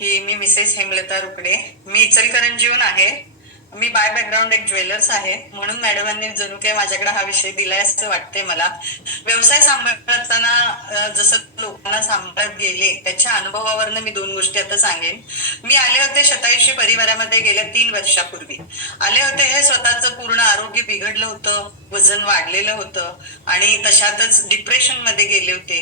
की मी मिसेस हेमलता रुकडे. मी इचलकरंजीहून आहे. मी बाय बॅकग्राऊंड एक ज्वेलर्स आहे. म्हणून मॅडमांनी जणू काही माझ्याकडे हा विषय दिलाय असं वाटतंय मला. व्यवसाय सांभाळताना जसं लोकांना सांभाळत गेले त्याच्या अनुभवावरनं मी दोन गोष्टी आता सांगेन. मी आले होते शतायुषी परिवारामध्ये गेल्या तीन वर्षापूर्वी. आले होते हे स्वतःचं पूर्ण आरोग्य बिघडलं होतं वजन वाढलेलं होतं आणि तशातच डिप्रेशनमध्ये गेले होते.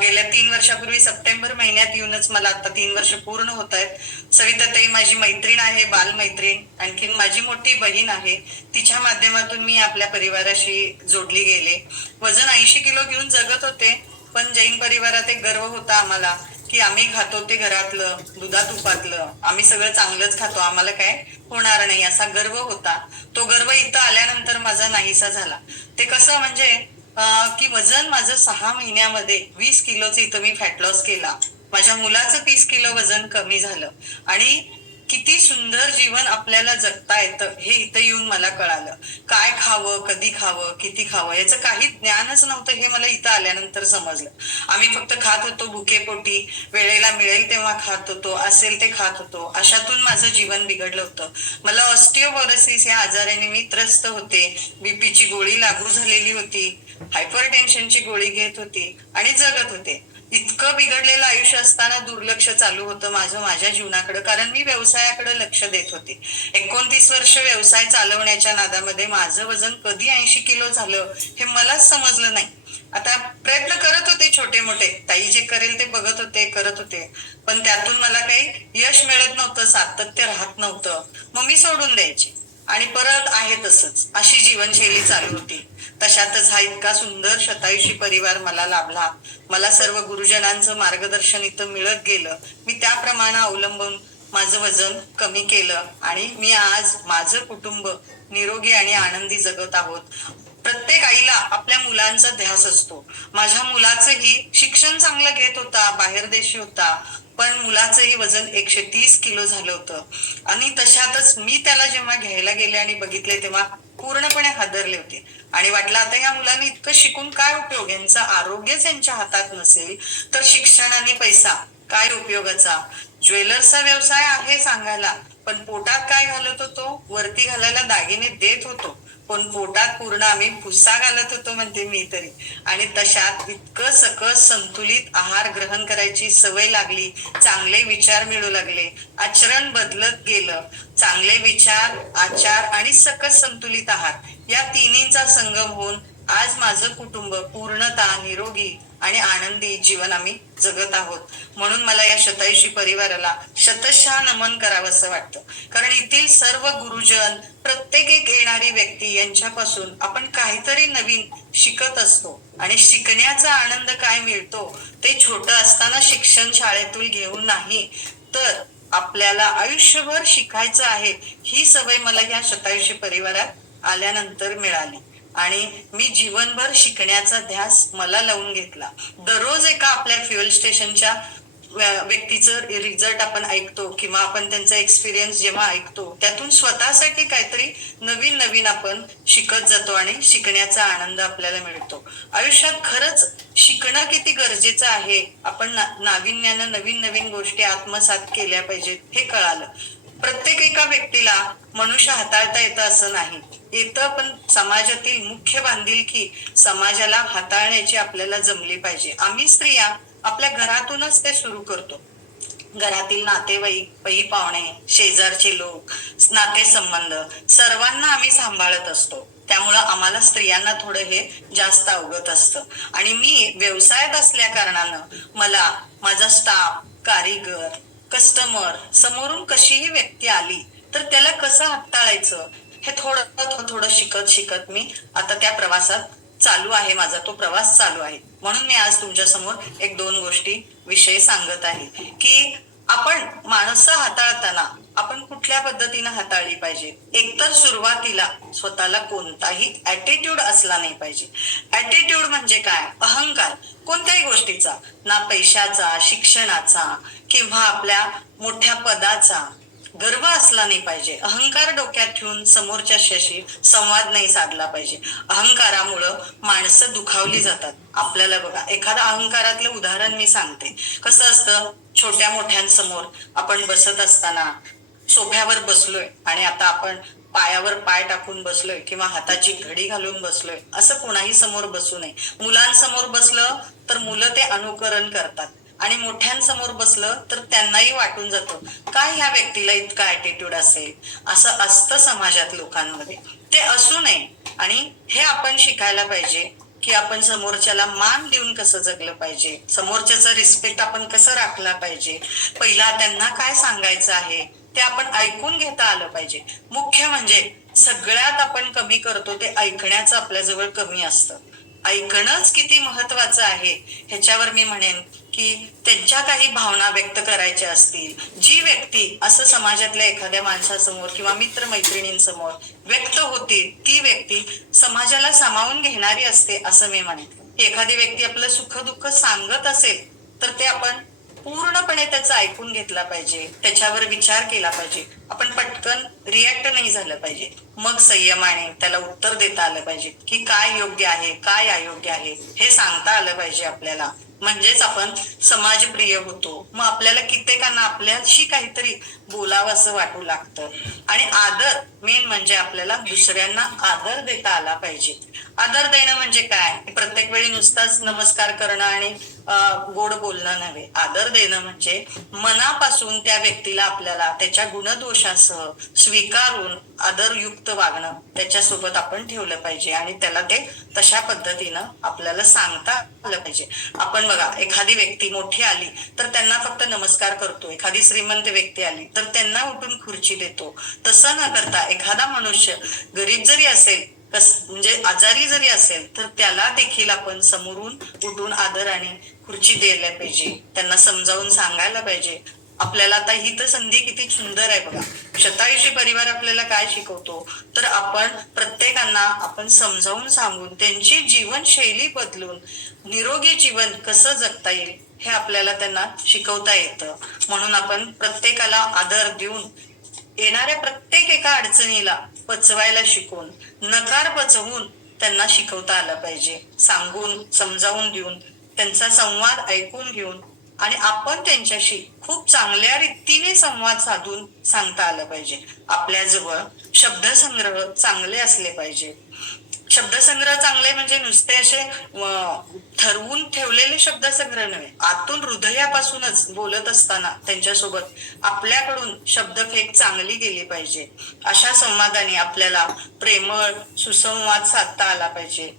गेल्या तीन वर्षापूर्वी सप्टेंबर महिन्यात येऊनच मला आता तीन वर्ष पूर्ण होत आहेत. सविताताई माझी मैत्रीण आहे बालमैत्रीण. आणखीन माझी मोठी बहीण आहे तिच्या माध्यमातून मी आपल्या परिवाराशी जोडली गेले. वजन ऐंशी किलो घेऊन जगत होते पण जैन परिवारात एक गर्व होता आम्हाला की आम्ही खातो ते घरातलं दुधा तुपातलं आम्ही सगळं चांगलंच खातो आम्हाला काय होणार नाही असा गर्व होता. तो गर्व इथं आल्यानंतर माझा नाहीसा झाला. ते कसं म्हणजे की वजन माझं सहा महिन्यामध्ये वीस किलोचं इथं मी फॅट लॉस केला. माझ्या मुलाचं तीस किलो वजन कमी झालं. आणि किती सुंदर जीवन आपल्याला जगता येतं हे इथं येऊन मला कळालं. काय खावं कधी खावं किती खावं याचं काही ज्ञानच नव्हतं हे मला इथं आल्यानंतर समजलं. आम्ही फक्त खात होतो भुकेपोटी. वेळेला मिळेल तेव्हा खात होतो असेल ते खात होतो. अशातून माझं जीवन बिघडलं होतं. मला ऑस्टिओबोरोसिस या आजाराने मी त्रस्त होते. बीपीची गोळी लागू झालेली होती. हायपर टेन्शनची गोळी घेत होती आणि जगत होते. इतकं बिघडलेलं आयुष्य असताना दुर्लक्ष चालू होतं माझं माझ्या जीवनाकडे. कारण मी व्यवसायाकडे लक्ष देत होते. एकोणतीस वर्ष व्यवसाय चालवण्याच्या नादामध्ये माझं वजन कधी ऐंशी किलो झालं हे मलाच समजलं नाही. आता प्रयत्न करत होते छोटे मोठे ताई जे करेल ते बघत होते करत होते. पण त्यातून मला काही यश मिळत नव्हतं सातत्य राहत नव्हतं. मग मी सोडून द्यायची. आणि परत आहे तसंच. अशी जीवनशैली चालू होती. तशातच हा इतका सुंदर शतायुषी परिवार मला लाभला. मला सर्व गुरुजनांचं मार्गदर्शन इथं मिळत गेलं. मी त्याप्रमाणे अवलंबून माझं वजन कमी केलं आणि मी आज माझं कुटुंब निरोगी आणि आनंदी जगत आहोत. प्रत्येक आईला आपल्या मुलांचा ध्यास असतो. माझ्या मुलाचंही शिक्षण चांगलं घेत होता बाहेर देशी होता. पण मुलाचंही वजन एकशे तीस किलो झालं होतं. आणि तशातच मी त्याला जेव्हा घ्यायला गेले आणि बघितले तेव्हा पूर्णपणे हादरले होते. आणि वाटलं आता या मुलांनी इतकं शिकून काय उपयोग? यांचं आरोग्यच यांच्या हातात नसेल तर शिक्षण आणि पैसा काय उपयोगाचा? ज्वेलर्सचा व्यवसाय आहे सांगायला पण पोटात काय घालत होतो? वरती घालायला दागिने देत होतो. पण पोटात पूर्ण आम्ही भुस्सा घालत होतो म्हणते मी तरी. आणि तशात इतकं सकस संतुलित आहार ग्रहण करायची सवय लागली. चांगले विचार मिळू लागले. आचरण बदलत गेलं. चांगले विचार आचार आणि सकस संतुलित आहार या तिन्हींचा संगम होऊन आज माझं कुटुंब पूर्णता निरोगी आणि आनंदी जीवन आम्ही जगत आहोत. म्हणून मला या शतायुषी परिवाराला शतशः नमन करावं असं वाटतं. कारण येथील सर्व गुरुजन प्रत्येक एक येणारी व्यक्ती यांच्यापासून आपण काहीतरी नवीन शिकत असतो. आणि शिकण्याचा आनंद काय मिळतो ते छोटं असताना शिक्षण शाळेतून घेऊन नाही तर आपल्याला आयुष्यभर शिकायचं आहे ही सवय मला या शतायुषी परिवारात आल्यानंतर मिळाली. आणि मी जीवनभर शिकण्याचा ध्यास मला लावून घेतला. दररोज एका आपल्या फ्युएल स्टेशनच्या व्यक्तीचं रिझल्ट आपण ऐकतो किंवा आपण त्यांचा एक्सपिरियन्स जेव्हा ऐकतो त्यातून स्वतःसाठी काहीतरी नवीन नवीन आपण शिकत जातो आणि शिकण्याचा आनंद आपल्याला मिळतो. आयुष्यात खरंच शिकणं किती गरजेचं आहे? आपण नाविन्यानं नवीन नवीन गोष्टी आत्मसात केल्या पाहिजेत हे कळालं. प्रत्येक एका व्यक्तीला मनुष्य हाताळता येतं असं नाही. येतं पण समाजातील मुख्य बांधिलकी समाजाला हाताळण्याची आपल्याला जमली पाहिजे. आम्ही स्त्रिया आपल्या घरातूनच ते सुरू करतो. घरातील नातेवाईक पै पाहुणे शेजारचे लोक नाते संबंध सर्वांना आम्ही सांभाळत असतो. त्यामुळं आम्हाला स्त्रियांना थोडं हे जास्त अवगत असतं. आणि मी व्यवसायात असल्या कारणानं मला माझा स्टाफ कारीगर कस्टमर समोरून कशीही व्यक्ती आली तर त्याला कसं हाताळायचं? हे थोडं थोडं शिकत शिकत मी आता त्या प्रवासात चालू आहे माझा तो प्रवास चालू आहे. म्हणून मी आज तुमच्यासमोर एक दोन गोष्टी विषय सांगत आहे की आपण माणसं हाताळताना आपण कुठल्या पद्धतीनं हाताळली पाहिजे? एकतर सुरुवातीला स्वतःला कोणताही ऍटिट्यूड असला नाही पाहिजे. ऍटिट्यूड म्हणजे काय? अहंकार. कोणत्याही गोष्टीचा. ना पैशाचा शिक्षणाचा किंवा आपल्या मोठ्या पदाचा. गर्व असला नाही पाहिजे. अहंकार डोक्यात ठेवून समोरच्याशी संवाद नाही साधला पाहिजे. अहंकारामुळं माणसं दुखावली जातात. आपल्याला बघा एखादा अहंकारातलं उदाहरण मी सांगते. कसं असतं? छोट्या मोठ्यांसमोर आपण बसत असताना सोफ्यावर बसलोय आणि आता आपण पायावर पाय टाकून बसलोय किंवा हाताची घडी घालून बसलोय असं कोणाही समोर बसू नये. मुलांसमोर बसलं तर मुलं ते अनुकरण करतात आणि मोठ्यांसमोर बसलं तर त्यांनाही वाटून जातं काय ह्या व्यक्तीला इतका ऍटिट्यूड असेल? असं असतं समाजात लोकांमध्ये. ते असू नये. आणि हे आपण शिकायला पाहिजे की आपण समोरच्याला मान देऊन कसं जगलं पाहिजे? समोरच्याचा रिस्पेक्ट आपण कसं राखला पाहिजे? पहिला त्यांना काय सांगायचं आहे? ते आपण ऐकून घेता आलं पाहिजे. मुख्य म्हणजे सगळ्यात आपण कमी करतो ते ऐकण्याचं आपल्याजवळ कमी असतं. ऐकणंच किती महत्वाचं आहे ह्याच्यावर मी म्हणेन की त्यांच्या काही भावना व्यक्त करायच्या असतील जी व्यक्ती असं समाजातल्या एखाद्या माणसासमोर किंवा मित्र मैत्रिणींसमोर व्यक्त होती ती व्यक्ती समाजाला सामावून घेणारी असते असं मी म्हणेन. एखादी व्यक्ती आपलं सुख दुःख सांगत असेल तर ते आपण पूर्णपणे त्याचं ऐकून घेतला पाहिजे त्याच्यावर विचार केला पाहिजे. आपण पटकन रिॲक्ट नाही झालं पाहिजे. मग संयमाने त्याला उत्तर देता आलं पाहिजे की काय योग्य आहे काय अयोग्य आहे हे सांगता आलं पाहिजे आपल्याला. म्हणजेच आपण समाजप्रिय होतो. मग आपल्याला कित्येकांना आपल्याशी काहीतरी बोलावं असं वाटू लागतं. आणि आदर मेन म्हणजे आपल्याला दुसऱ्यांना आदर देता आला पाहिजे. आदर देणं म्हणजे काय? प्रत्येक वेळी नुसताच नमस्कार करणं आणि गोड बोलणं नव्हे. आदर देणं म्हणजे मनापासून त्या व्यक्तीला आपल्याला त्याच्या गुणदोषासह स्वीकारून आदरयुक्त वागणं त्याच्यासोबत आपण ठेवलं पाहिजे. आणि त्याला ते तशा पद्धतीनं आपल्याला सांगता आलं पाहिजे. आपण बघा एखादी व्यक्ती मोठी आली तर त्यांना फक्त नमस्कार करतो. एखादी श्रीमंत व्यक्ती आली तर त्यांना उठून खुर्ची देतो. तसं न करता एखादा मनुष्य गरीब जरी असेल कस म्हणजे आजारी जरी असेल तर त्याला देखील आपण समोरून उठून आदर आणि खुर्ची द्यायला पाहिजे. त्यांना समजावून सांगायला पाहिजे. आपल्याला आता ही तर संधी किती सुंदर आहे बघा. शतायुषी परिवार आपल्याला काय शिकवतो? तर आपण प्रत्येकांना आपण समजावून सांगून त्यांची जीवनशैली बदलून निरोगी जीवन कसं जगता येईल हे आपल्याला त्यांना शिकवता येतं. म्हणून आपण प्रत्येकाला आदर देऊन येणाऱ्या प्रत्येक एका अडचणीला पचवायला शिकून नकार पचवून त्यांना शिकवता आलं पाहिजे. सांगून समजावून देऊन त्यांचा संवाद ऐकून घेऊन आणि आपण त्यांच्याशी खूप चांगल्या रीतीने संवाद साधून सांगता आलं पाहिजे. आपल्याजवळ शब्दसंग्रह चांगले असले पाहिजे. शब्दसंग्रह चांगले म्हणजे नुसते असे ठरवून ठेवलेले शब्दसंग्रह नव्हे. आतून हृदयापासूनच बोलत असताना त्यांच्यासोबत आपल्याकडून शब्दफेक चांगली गेली पाहिजे. अशा संवादाने आपल्याला प्रेमळ सुसंवाद साधता आला पाहिजे.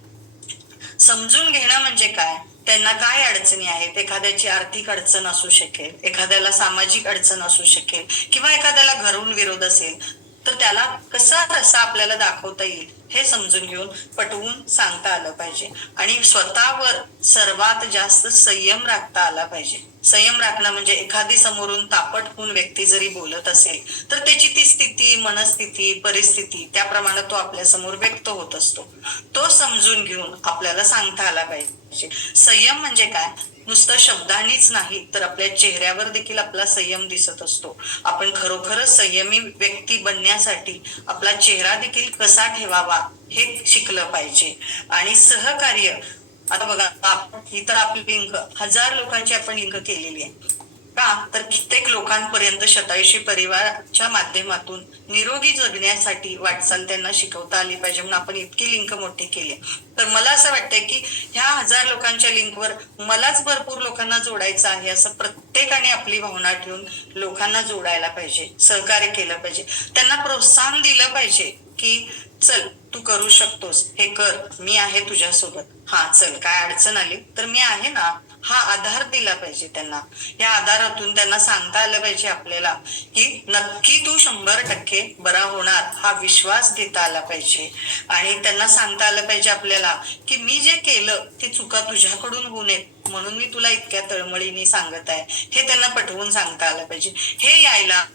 समजून घेणं म्हणजे काय? त्यांना काय अडचणी आहेत? एखाद्याची आर्थिक अडचण असू शकेल एखाद्याला सामाजिक अडचण असू शकेल किंवा एखाद्याला घरून विरोध असेल तर त्याला कसा रसा आपल्याला दाखवता येईल हे समजून घेऊन पटवून सांगता आलं पाहिजे. आणि स्वतःवर सर्वात जास्त संयम राखता आला पाहिजे. संयम राखणं म्हणजे एखादी समोरून तापट होऊन व्यक्ती जरी बोलत असेल तर त्याची ती स्थिती मनस्थिती परिस्थिती त्याप्रमाणे तो आपल्यासमोर व्यक्त होत असतो. तो समजून घेऊन आपल्याला सांगता आला पाहिजे. संयम म्हणजे काय? नुसतं शब्दांनीच नाही तर आपल्या चेहऱ्यावर देखील आपला संयम दिसत असतो. आपण खरोखरच संयमी व्यक्ती बनण्यासाठी आपला चेहरा देखील कसा ठेवावा हे शिकलं पाहिजे. आणि सहकार्य आता बघा इतर ही तर आपली लिंक हजार लोकांची आपण लिंक केलेली आहे. का? तर कित्येक लोकांपर्यंत शतायुषी परिवाराच्या माध्यमातून निरोगी जगण्यासाठी वाटचाल त्यांना शिकवता आली पाहिजे म्हणून आपण इतकी लिंक मोठी केली तर मला असं वाटतंय की ह्या हजार लोकांच्या लिंकवर मलाच भरपूर लोकांना जोडायचं आहे असं प्रत्येकाने आपली भावना ठेवून लोकांना जोडायला पाहिजे सहकार्य केलं पाहिजे. त्यांना प्रोत्साहन दिलं पाहिजे की चल तू करू शकतोस हे कर मी आहे तुझ्यासोबत. हा चल काय अडचण आली तर मी आहे ना. हा आधार दिला पाहिजे त्यांना. या आधारातून त्यांना सांगता आलं पाहिजे आपल्याला की नक्की तू शंभर टक्के बरा होणार हा विश्वास देता आला पाहिजे. आणि त्यांना सांगता आलं पाहिजे आपल्याला की मी जे केलं ते चुका तुझ्याकडून होऊ नयेत. म्हणून मी तुला इतक्या तळमळीने सांगत आहे. हे त्यांना पटवून सांगता आलं पाहिजे. हे यायला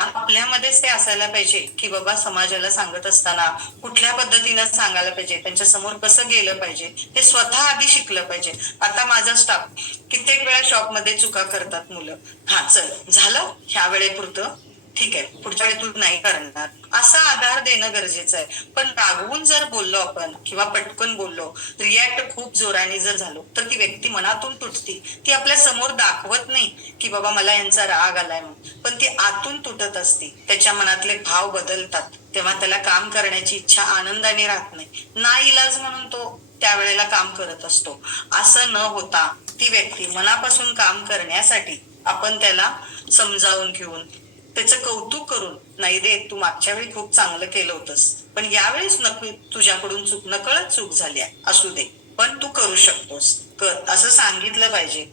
आपल्यामध्येच ते असायला पाहिजे की बाबा समाजाला सांगत असताना कुठल्या पद्धतीनं सांगायला पाहिजे त्यांच्यासमोर कसं गेलं पाहिजे हे स्वतः आधी शिकलं पाहिजे. आता माझा स्टाफ कित्येक वेळा शॉपमध्ये चुका करतात मुलं. हा चल झालं ह्या वेळेपुरतं. ठीक आहे पुढच्या वेळी तू नाही करणार. असा आधार देणं गरजेचं आहे. पण रागवून जर बोललो आपण किंवा पटकन बोललो रिॲक्ट खूप जोराने जर झालो तर ती व्यक्ती मनातून तुटती. ती आपल्यासमोर दाखवत नाही की बाबा मला यांचा राग आलाय म्हणून. पण ती आतून तुटत असते. त्याच्या मनातले भाव बदलतात. तेव्हा त्याला काम करण्याची इच्छा आनंदाने राहत नाही. ना इलाज म्हणून तो त्यावेळेला काम करत असतो. असं न होता ती व्यक्ती मनापासून काम करण्यासाठी आपण त्याला समजावून घेऊन त्याचं कौतुक करून नाही रे तू मागच्या वेळी खूप चांगलं केलं होतंस. पण यावेळेस नक्की तुझ्याकडून चूक नकळत चूक झाली आहे. असू दे. पण तू करू शकतोस. कर. असं सांगितलं पाहिजे.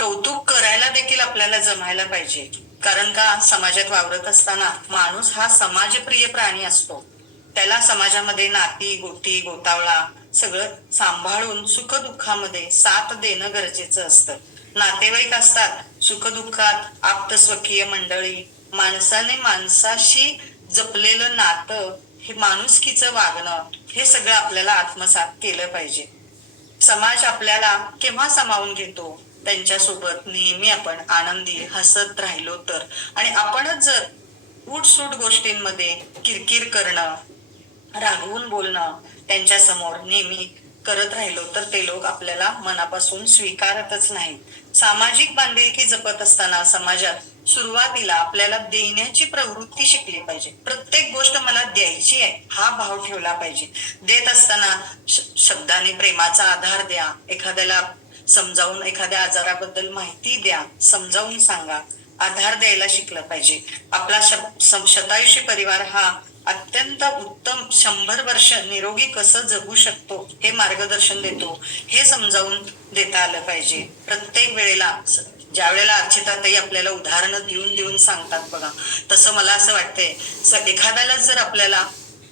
कौतुक करायला देखील आपल्याला जमायला पाहिजे. कारण का? समाजात वावरत असताना माणूस हा समाजप्रिय प्राणी असतो. त्याला समाजामध्ये नाती गोटी गोतावळा सगळं सांभाळून सुखदुःखामध्ये साथ देणं गरजेचं असतं. नातेवाईक असतात. सुखदुःखात आप्तस्वकीय मंडळी माणसाने माणसाशी जपलेलं नातं हे माणुसकीचं वागणं हे सगळं आपल्याला आत्मसात केलं पाहिजे. समाज आपल्याला केव्हा सामावून घेतो? त्यांच्यासोबत नेहमी आपण आनंदी हसत राहिलो तर. आणि आपणच जर उठसूट गोष्टींमध्ये किरकिर करणं रागवून बोलणं त्यांच्यासमोर नेहमी करत राहिलो तर ते लोक आपल्याला मनापासून स्वीकारतच नाहीत. सामाजिक बांधिलकी जपत असताना समाजात सुरुवातीला आपल्याला देण्याची प्रवृत्ती शिकली पाहिजे. प्रत्येक गोष्ट मला द्यायची आहे हा भाव ठेवला पाहिजे. देत असताना शब्दाने प्रेमाचा आधार द्या एखाद्याला समजावून एखाद्या आजाराबद्दल माहिती द्या समजावून सांगा. आधार द्यायला शिकलं पाहिजे. आपला शतायुषी परिवार हा अत्यंत उत्तम शंभर वर्ष निरोगी कसं जगू शकतो हे मार्गदर्शन देतो हे समजावून देता आलं पाहिजे. प्रत्येक वेळेला ज्या वेळेला अर्चिताताई आपल्याला उदाहरणं देऊन देऊन सांगतात बघा तसं मला असं वाटतंय एखाद्याला जर आपल्याला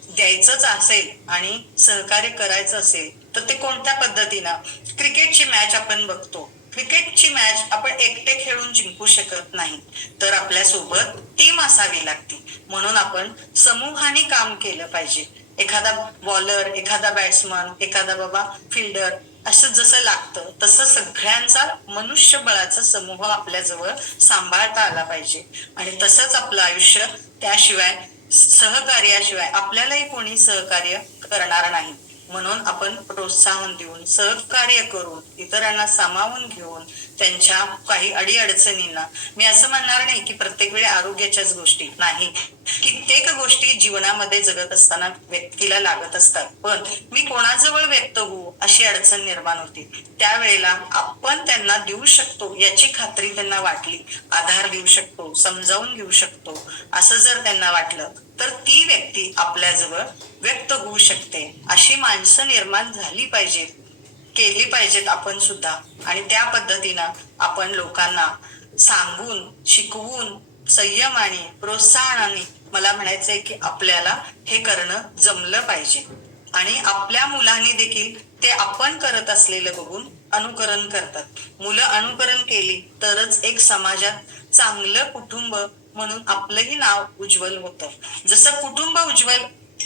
द्यायचंच असेल आणि सहकार्य करायचं असेल तर ते कोणत्या पद्धतीनं? क्रिकेटची मॅच आपण बघतो. क्रिकेटची मॅच आपण एकटे खेळून जिंकू शकत नाही. तर आपल्यासोबत टीम असावी लागते. म्हणून आपण समूहाने काम केलं पाहिजे. एखादा बॉलर एखादा बॅट्समन एखादा बाबा फिल्डर असं जसं लागतं तसं सगळ्यांचा मनुष्यबळाचा समूह आपल्याजवळ सांभाळता आला पाहिजे. आणि तसंच आपलं आयुष्य त्याशिवाय सहकार्याशिवाय आपल्यालाही कोणी सहकार्य करणार नाही. म्हणून आपण प्रोत्साहन देऊन सहकार्य करून इतरांना सामावून घेऊन त्यांच्या काही अडीअडचणींना. मी असं म्हणणार नाही की प्रत्येक वेळी आरोग्याच्याच गोष्टी नाही. कित्येक गोष्टी जीवनामध्ये जगत असताना व्यक्तीला लागत असतात. पण मी कोणाजवळ व्यक्त होऊ अशी अडचण निर्माण होती. त्यावेळेला आपण त्यांना देऊ शकतो याची खात्री त्यांना वाटली. आधार देऊ शकतो समजावून घेऊ शकतो. असं जर त्यांना वाटलं तर ती व्यक्ती आपल्याजवळ व्यक्त होऊ शकते. अशी माणसं निर्माण झाली पाहिजेत केली पाहिजेत आपण सुद्धा. आणि त्या पद्धतीनं आपण लोकांना सांगून शिकवून संयमाने प्रोत्साहनाने मला म्हणायचंय की आपल्याला हे करणं जमलं पाहिजे. आणि आपल्या मुलांनी देखील ते आपण करत असलेलं बघून अनुकरण करतात. मुलं अनुकरण केली तरच एक समाजात चांगलं कुटुंब म्हणून आपलंही नाव उज्ज्वल होतं. जसं कुटुंब उज्ज्वल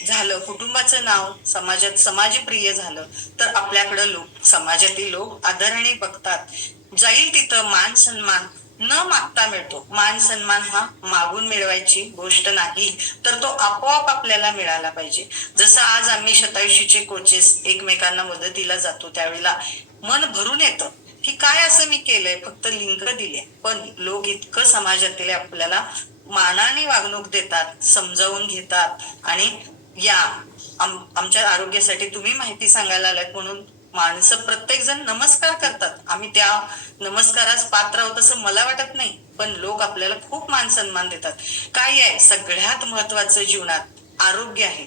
झालं कुटुंबाचं नाव समाजात समाजप्रिय झालं तर आपल्याकडं लोक समाजातील लोक आदराने बघतात. जाईल तिथं मान सन्मान न मागता मिळतो. मान सन्मान हा मागून मिळवायची गोष्ट नाही तर तो आपोआप आपल्याला मिळाला पाहिजे. जसं आज आम्ही शतायुषीचे कोचेस एकमेकांना मदतीला जातो त्यावेळेला मन भरून येतं की काय असं मी केलंय फक्त लिंक दिले पण लोक इतकं समाजातील आपल्याला मानाने वागणूक देतात समजावून घेतात आणि या आमच्या आरोग्यासाठी तुम्ही माहिती सांगायला आलात म्हणून माणसं प्रत्येक जण नमस्कार करतात. आम्ही त्या नमस्कारास पात्र आहोत असं मला वाटत नाही पण लोक आपल्याला खूप मान सन्मान देतात. काय आहे? सगळ्यात महत्वाचं जीवनात आरोग्य आहे.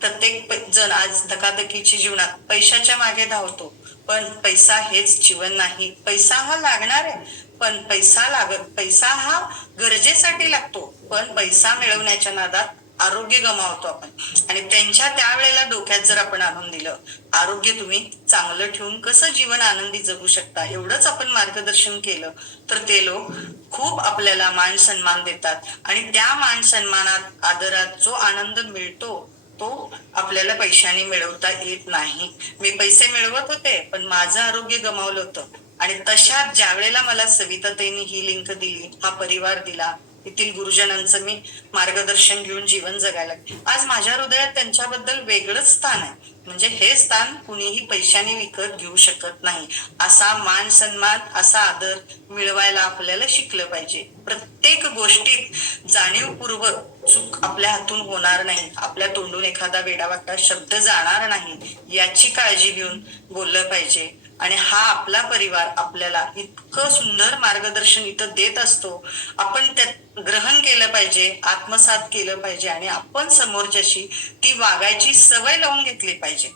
प्रत्येक जण आज धकाधकीच्या जीवनात पैशाच्या मागे धावतो. पण पैसा हेच जीवन नाही. पैसा हा लागणार आहे. पण पैसा लागत पैसा हा गरजेसाठी लागतो. पण पैसा मिळवण्याच्या नादात आरोग्य गमावतो आपण. आणि त्यांच्या त्यावेळेला डोक्यात जर आपण आणून दिलं आरोग्य तुम्ही चांगलं ठेवून कसं जीवन आनंदी जगू शकता एवढंच आपण मार्गदर्शन केलं तर ते लोक खूप आपल्याला मान सन्मान देतात. आणि त्या मान सन्मानात आदरात जो आनंद मिळतो तो आपल्याला पैशाने मिळवता येत नाही. मी पैसे मिळवत होते पण माझं आरोग्य गमावलं होतं. आणि तशा ज्या वेळेला मला सविताताईंनी ही लिंक दिली हा परिवार दिला येथील गुरुजनांचं मी मार्गदर्शन घेऊन जीवन जगायला आज माझ्या हृदयात त्यांच्याबद्दल वेगळंच स्थान आहे. म्हणजे हे स्थान कुणीही पैशाने विकत घेऊ शकत नाही. असा मान सन्मान असा आदर मिळवायला आपल्याला शिकलं पाहिजे. प्रत्येक गोष्टीत जाणीवपूर्वक चूक आपल्या हातून होणार नाही. आपल्या तोंडून एखादा वेडावाटा शब्द जाणार नाही. याची काळजी घेऊन बोललं पाहिजे. आणि हा आपला परिवार आपल्याला इतकं सुंदर मार्गदर्शन इथं देत असतो. आपण त्यात ग्रहण केलं पाहिजे आत्मसात केलं पाहिजे आणि आपण समोरच्याशी ती वागायची सवय लावून घेतली पाहिजे.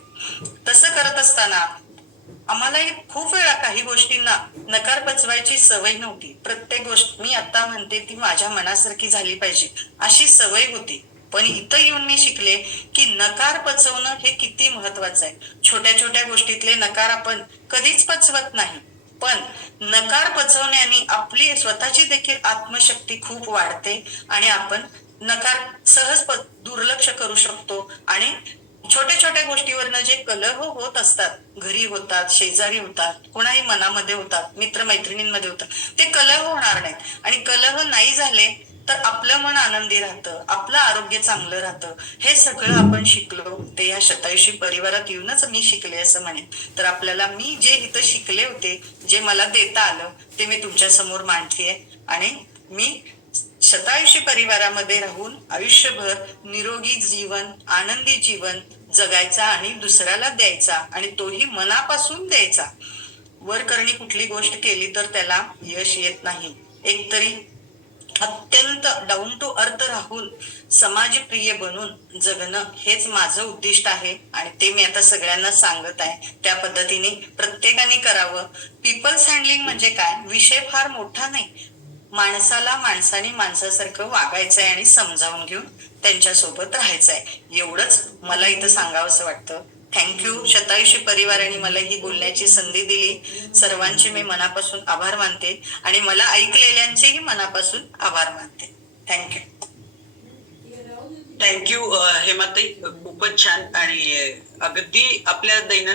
तसं करत असताना आम्हाला खूप वेळा काही गोष्टींना नकार पचवायची सवय नव्हती. प्रत्येक गोष्ट मी आता म्हणते ती माझ्या मनासारखी झाली पाहिजे अशी सवय होती. पण इथं येऊन मी शिकले की नकार पचवणं हे किती महत्वाचं आहे. छोट्या छोट्या गोष्टीतले नकार आपण कधीच पचवत नाही. पण नकार पचवण्याने आपली स्वतःची देखील आत्मशक्ती खूप वाढते आणि आपण नकार सहज दुर्लक्ष करू शकतो आणि छोट्या छोट्या गोष्टीवरनं जे कलह होत असतात घरी होतात शेजारी होतात कोणाही मनामध्ये होतात मित्रमैत्रिणींमध्ये होतात ते कलह होणार नाहीत. आणि कलह नाही झाले तर आपलं मन आनंदी राहतं आपलं आरोग्य चांगलं राहतं. हे सगळं आपण शिकलो. ते या शतायुषी परिवारात येऊनच मी शिकले असं म्हणेन. तर आपल्याला मी जे इथं शिकले होते जे मला देता आलं ते मी तुमच्यासमोर मांडतीये. आणि मी शतायुषी परिवारामध्ये राहून आयुष्यभर निरोगी जीवन आनंदी जीवन जगायचा आणि दुसऱ्याला द्यायचा आणि तोही मनापासून द्यायचा. वर करणी कुठली गोष्ट केली तर त्याला यश येत नाही. एकतरी अत्यंत डाऊन टू अर्थ राहून समाजप्रिय बनून जगणं हेच माझं उद्दिष्ट आहे. आणि ते मी आता सगळ्यांना सांगत आहे. त्या पद्धतीने प्रत्येकाने करावं. पीपल्स हँडलिंग म्हणजे काय? विषय फार मोठा नाही. माणसाला माणसाने माणसासारखं वागायचंय आणि समजावून घेऊन त्यांच्यासोबत राहायचंय. एवढंच मला इथं सांगावंसं वाटतं. थँक्यू शतायुषी परिवाराने मला ही बोलण्याची संधी दिली. सर्वांचे मी मनापासून आभार मानते आणि मला ऐकलेल्यांचेही मनापासून आभार मानते. थँक्यू थँक्यू हेमाताई. खूपच छान आणि अगदी आपल्या दैनंदिन